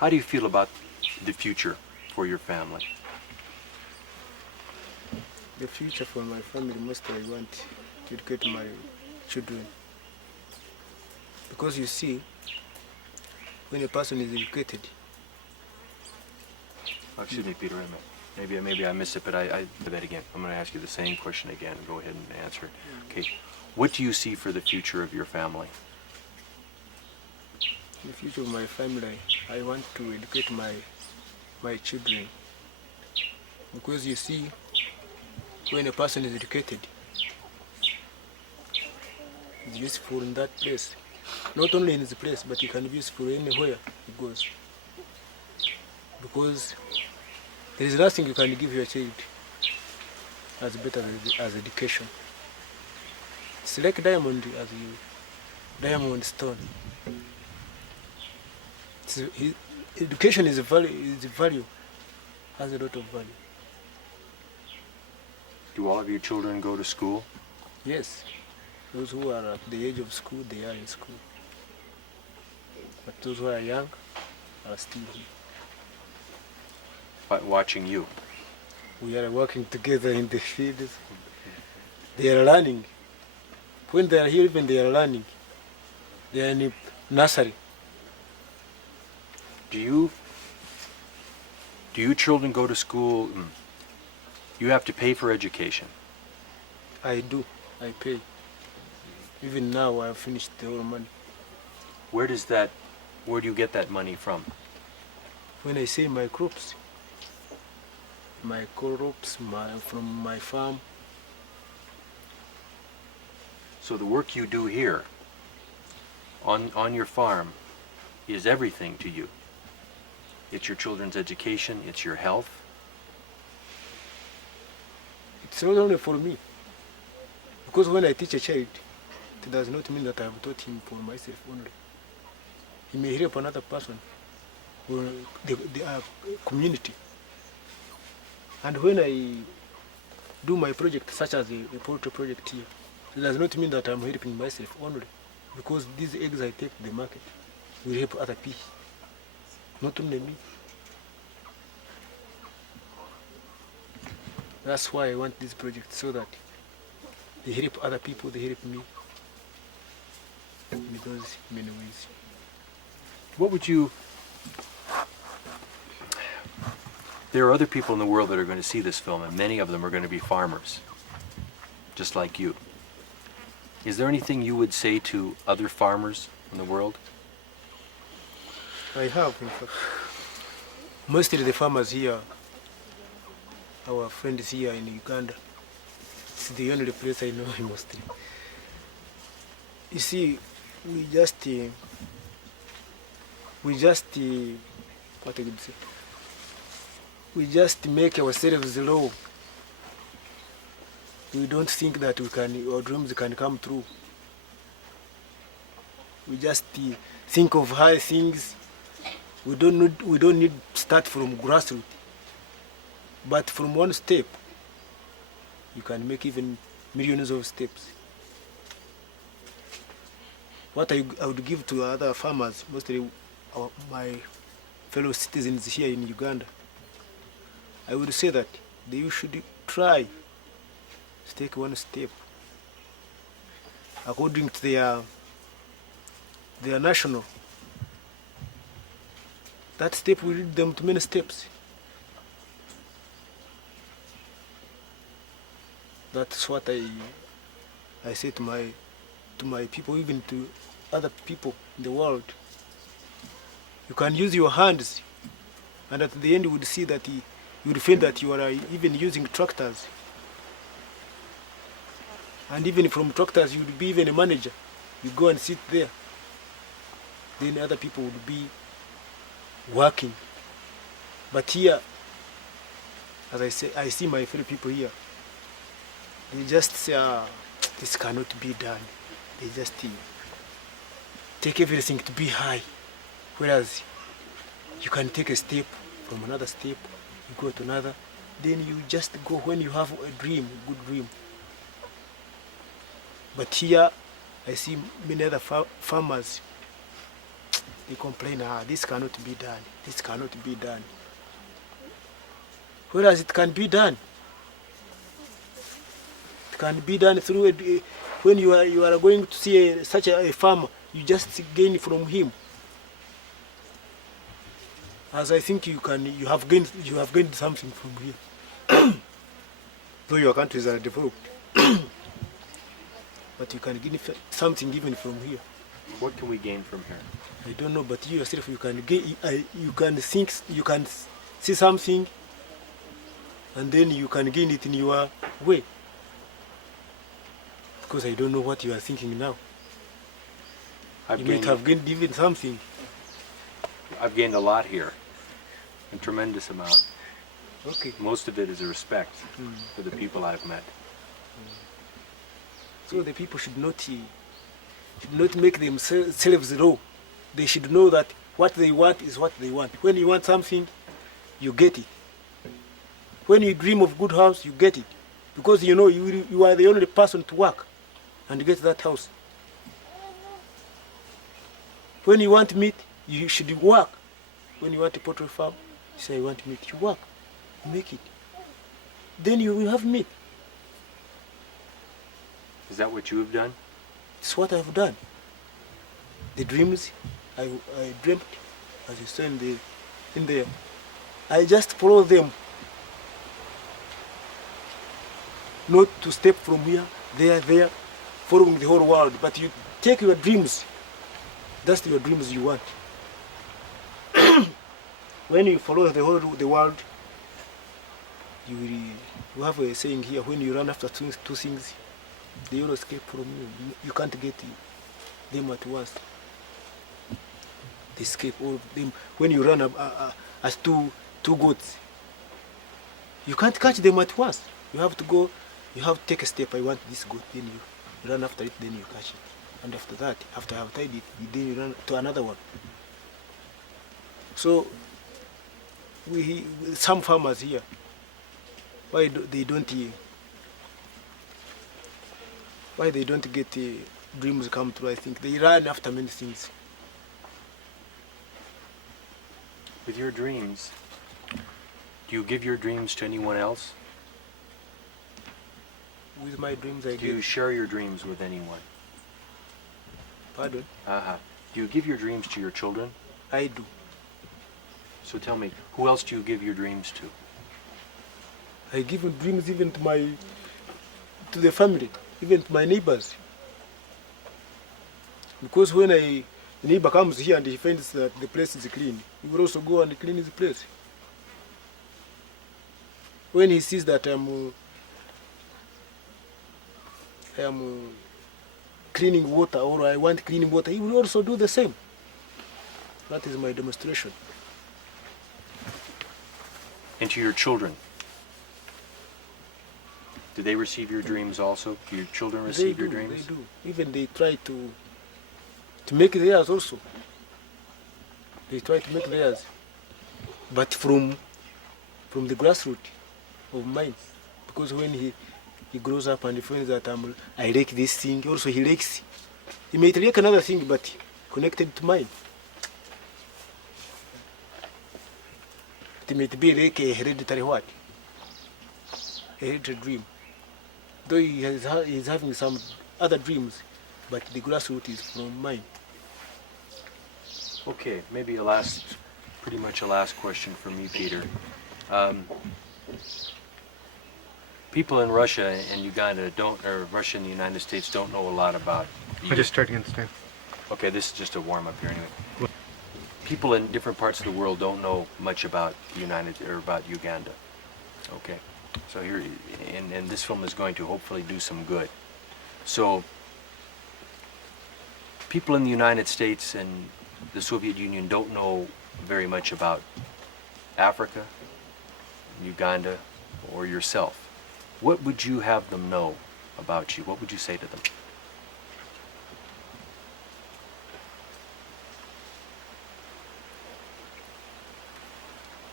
How do you feel about the future for your family? The future for my family, mostly I want to educate my children. Because you see, when a person is educated, Excuse me, Peter, wait a minute. Maybe I missed it, but I do that again. I'm going to ask you the same question again. Go ahead and answer it. Okay. What do you see for the future of your family? the future of my family, I want to educate my children. Because you see, when a person is educated, it's useful in that place. Not only in this place, but it can be useful anywhere he goes. Because there is nothing you can give your child as better as education. It's like diamond diamond stone. Education is a value, has a lot of value. Do all of your children go to school? Yes, those who are at the age of school, they are in school. But those who are young are still here. Watching you. We are working together in the fields. They are learning. When they are here, even they are learning. They are in nursery. Do you children go to school? You have to pay for education. I do. I pay. Even now, I have finished the whole money. Where do you get that money from? When I say my crops from my farm. So the work you do here on your farm is everything to you. It's your children's education, it's your health. It's not only for me. Because when I teach a child, it does not mean that I have taught him for myself only. He may help another person or the community. And when I do my project, such as a poultry project here, it does not mean that I'm helping myself only. Because these eggs I take to the market will help other people, not only me. That's why I want this project, so that they help other people, they help me in those many ways. What would you... There are other people in the world that are going to see this film, and many of them are going to be farmers, just like you. Is there anything you would say to other farmers in the world? I have, in fact. Mostly the farmers here, our friends here in Uganda, it's the only place I know mostly. You see, we just what I could say, we just make ourselves low. We don't think that our dreams can come true. We just think of high things. We don't need to start from grassroots. But from one step, you can make even millions of steps. What I would give to other farmers, mostly my fellow citizens here in Uganda, I would say that they should try to take one step according to their national. That step will lead them to many steps. That's what I say to my people, even to other people in the world. You can use your hands, and at the end you would see that you would feel that you are even using tractors. And even from tractors you would be even a manager. You go and sit there. Then other people would be working. But here, as I say, I see my fellow people here. They just say, this cannot be done. They just take everything to be high. Whereas you can take a step from another step, you go to another, then you just go when you have a dream, a good dream. But here, I see many other farmers. They complain, this cannot be done. This cannot be done. Whereas it can be done. It can be done through when you are going to see such a farmer, you just gain from him. As I think you have gained something from here. Though your countries are developed, but you can gain something even from here. What can we gain from here? I don't know, but you yourself, you can think, you can see something, and then you can gain it in your way. Because I don't know what you are thinking now. You might have gained even something. I've gained a lot here, a tremendous amount. Okay. Most of it is a respect for the people I've met. So the people should not make themselves low. They should know that what they want is what they want. When you want something, you get it. When you dream of good house, you get it. Because you know you are the only person to work and get that house. When you want meat, you should work. When you want a poultry farm, you say you want meat, you work, you make it. Then you will have meat. Is that what you have done? It's what I've done. The dreams I dreamt, as you saw in there, I just follow them. Not to step from here, there, following the whole world, but you take your dreams. That's your dreams you want. When you follow the world, you have a saying here, when you run after two things, they all escape from you. You can't get them at once. They escape all of them. When you run as two goats, you can't catch them at once. You have to take a step. I want this goat, then you run after it, then you catch it. And after that, after you have tied it, then you run to another one. So, some farmers here, why they don't get dreams come true? I think they run after many things. With your dreams, do you give your dreams to anyone else? With my dreams, Do you share your dreams with anyone? Pardon? Do you give your dreams to your children? I do. So tell me, who else do you give your dreams to? I give dreams even to the family, even to my neighbors. Because when a neighbor comes here and he finds that the place is clean, he will also go and clean his place. When he sees that I am cleaning water, or I want cleaning water, he will also do the same. That is my demonstration. And to your children? Do they receive your dreams also? Do your children receive your dreams? They do. Even they try to make theirs also. They try to make theirs. But from the grassroots of mine. Because when he grows up and he finds that I like this thing, also he likes. He may like another thing, but connected to mine. It may be like a hereditary what? A hereditary dream. Though he's having some other dreams, but the grassroots is from mine. Okay, maybe pretty much a last question for me, Peter. People in Russia and Uganda or Russia and the United States don't know a lot about you. I just started again today. Okay, this is just a warm-up here anyway. People in different parts of the world don't know much about about Uganda. Okay, so here, and this film is going to hopefully do some good. So, people in the United States and the Soviet Union don't know very much about Africa, Uganda, or yourself. What would you have them know about you? What would you say to them?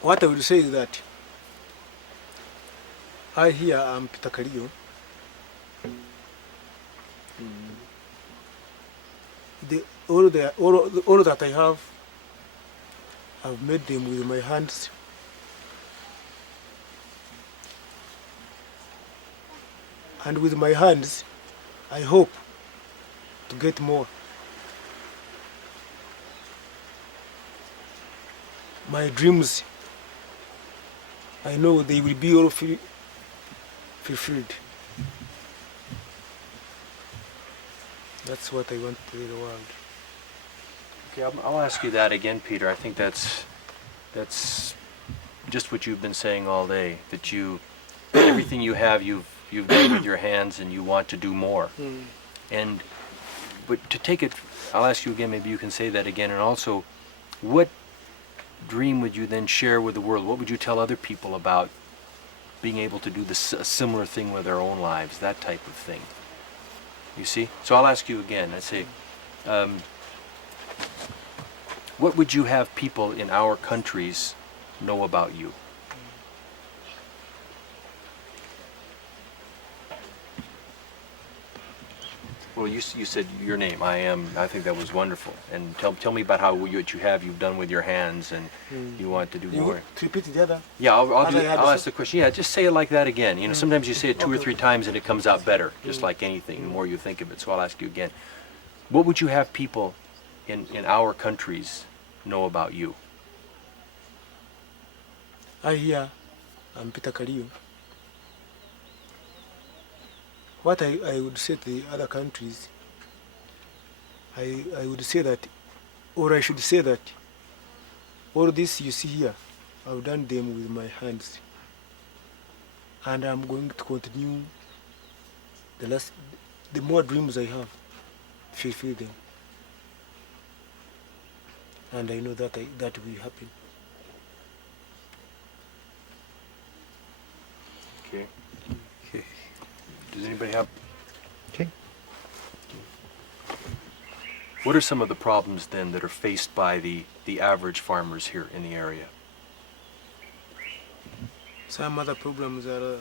What I would say is that I here am Peter Kario. All that I have I've made them with my hands. And with my hands, I hope to get more. My dreams, I know they will be all fulfilled. That's what I want to tell the world. Okay, I'll ask you that again, Peter. I think that's just what you've been saying all day. That everything you have, you've done with your hands, and you want to do more. But to take it, I'll ask you again. Maybe you can say that again. And also, what dream would you then share with the world? What would you tell other people about being able to do a similar thing with their own lives? That type of thing. You see? So I'll ask you again. I say, what would you have people in our countries know about you? Well, you said your name. I think that was wonderful. And tell me about how what you've done with your hands, and you want to do You more. repeat the other. Yeah, As I had I'll to ask the question. Yeah, just say it like that again. You know, sometimes you say it 2 or 3 times and it comes out better, just like anything. The more you think of it. So I'll ask you again. What would you have people in our countries know about you? I'm Peter Kariyo. What I would say to the other countries, I would say that, or I should say that, all this you see here, I've done them with my hands. And I'm going to continue the more dreams I have, fulfill them. And I know that that will happen. Okay. Does anybody have? Okay. What are some of the problems then that are faced by the average farmers here in the area? Some other problems are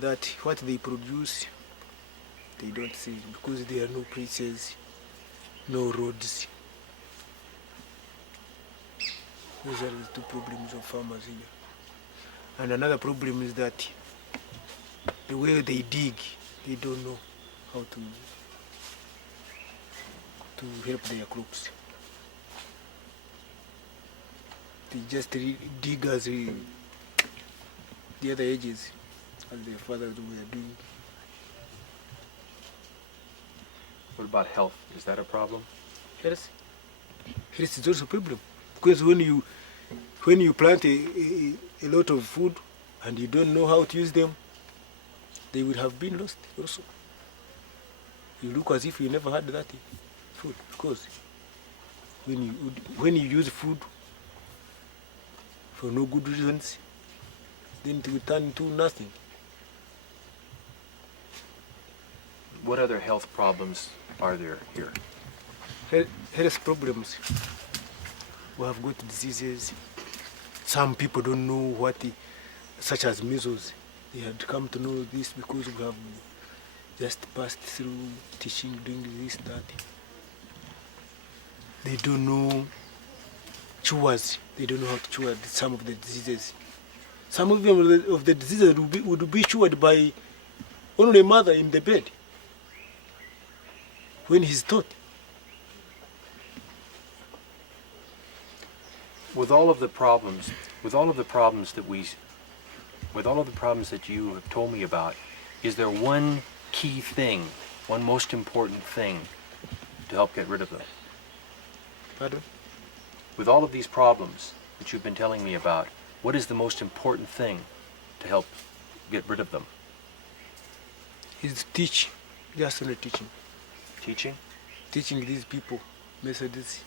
that what they produce, they don't see because there are no places, no roads. Those are the 2 problems of farmers here. And another problem is that the way they dig, they don't know how to help their crops. They just dig as the other edges, as their fathers were doing. What about health? Is that a problem? Health is also a problem because when you plant a lot of food and you don't know how to use them, they would have been lost also. You look as if you never had that food because when you use food for no good reasons, then it will turn into nothing. What other health problems are there here? Health problems. We have got diseases. Some people don't know such as measles. They had come to know this because we have just passed through teaching, doing this, that. They don't know cures. They don't know how to cure some of the diseases. Some of the diseases would be cured by only a mother in the bed when he's taught. With all of the problems that you have told me about, is there one key thing, one most important thing to help get rid of them? Pardon? With all of these problems that you've been telling me about, what is the most important thing to help get rid of them? Is teach, just only teaching. Teaching? Teaching these people methods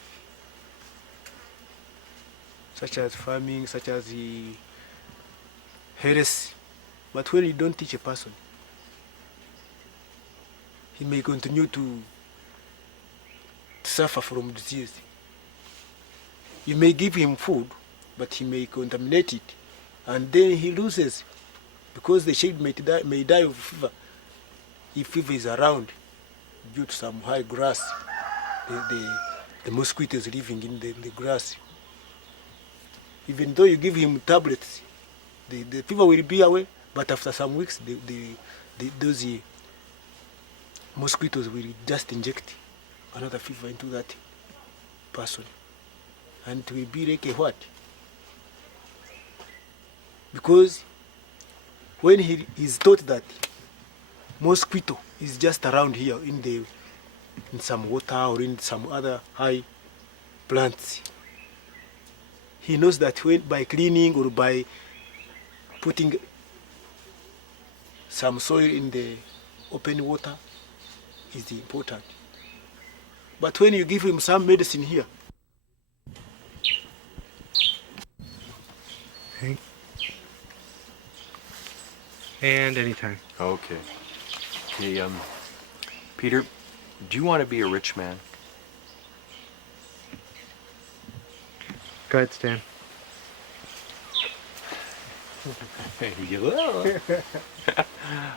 such as farming, such as the health. But when you don't teach a person, he may continue to suffer from disease. You may give him food, but he may contaminate it, and then he loses because the child may die of fever if fever is around due to some high grass. The mosquitoes living in the grass. Even though you give him tablets, the fever will be away, but after some weeks, those mosquitoes will just inject another fever into that person. And it will be like a what? Because when he is taught that mosquito is just around here in some water or in some other high plants, he knows that when by cleaning or by putting some soil in the open water is important. But when you give him some medicine here, And anytime. Okay. Hey, Peter, do you want to be a rich man? Go ahead, Stan.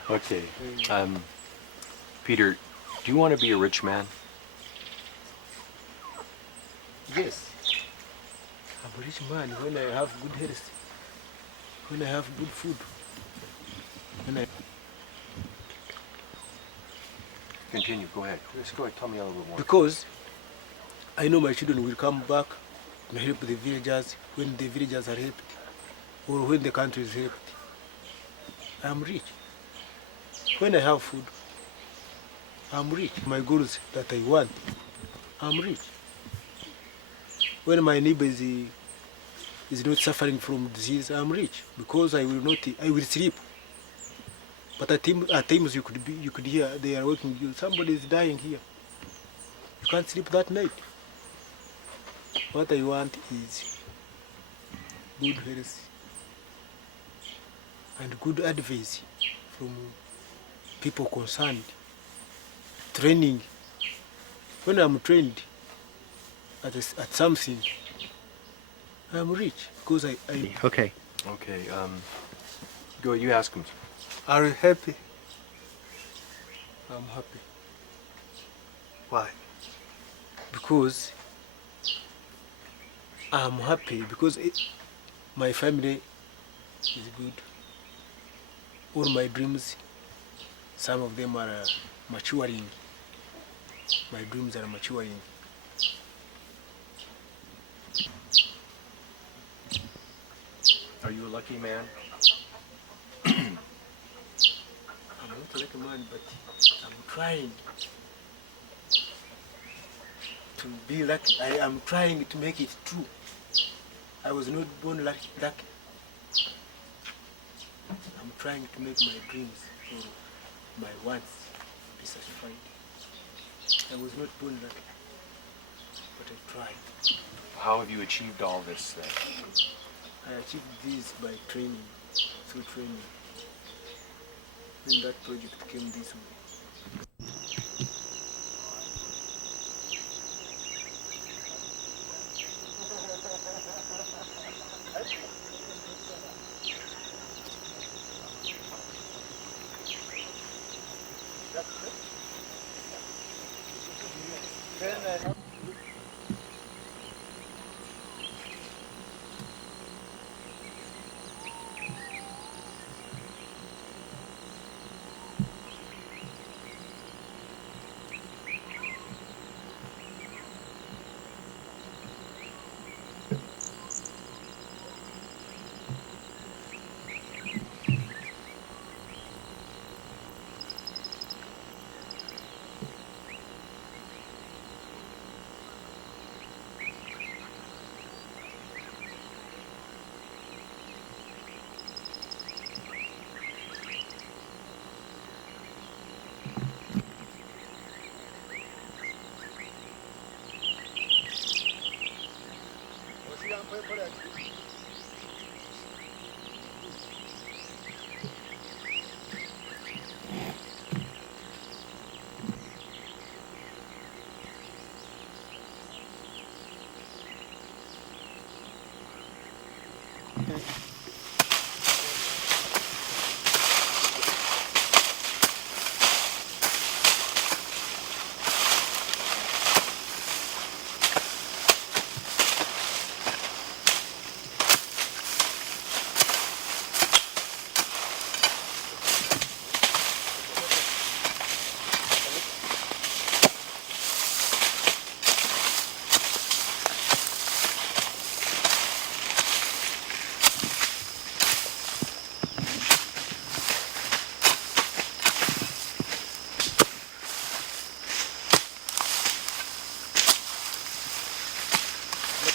Okay. Peter, do you want to be a rich man? yes, I'm a rich man when I have good health, when I have good food, when I Continue. Go ahead. Just go ahead. Tell me a little bit more. because I know my children will come back and help the villagers when the villagers are helped or when the country is helped. I am rich. When I have food, I'm rich. My goals that I want, I'm rich. When my neighbor is not suffering from disease, I'm rich because I will sleep. But at times you could hear they are waking you. Somebody is dying here. You can't sleep that night. What I want is good health and good advice from people concerned. Training. When I'm trained at something, I'm rich because I Okay. Okay. Go. You ask him. Are you happy? I'm happy. Why? Because I'm happy because my family is good. All my dreams, some of them are maturing. My dreams are maturing. Are you a lucky man? I'm not like a man, but I'm trying to be lucky. I am trying to make it true. I was not born lucky. I'm trying to make my dreams or my wants be satisfied. I was not born lucky, but I tried. How have you achieved all this then? I achieved this by training, through training. When that project came this way.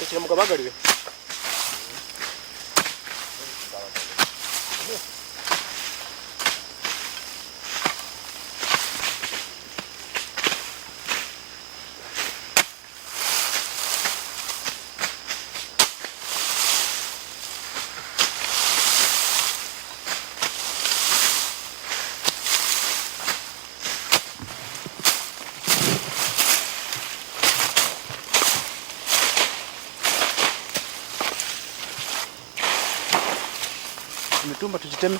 kiramugabagarire. Mitumba tujiteme.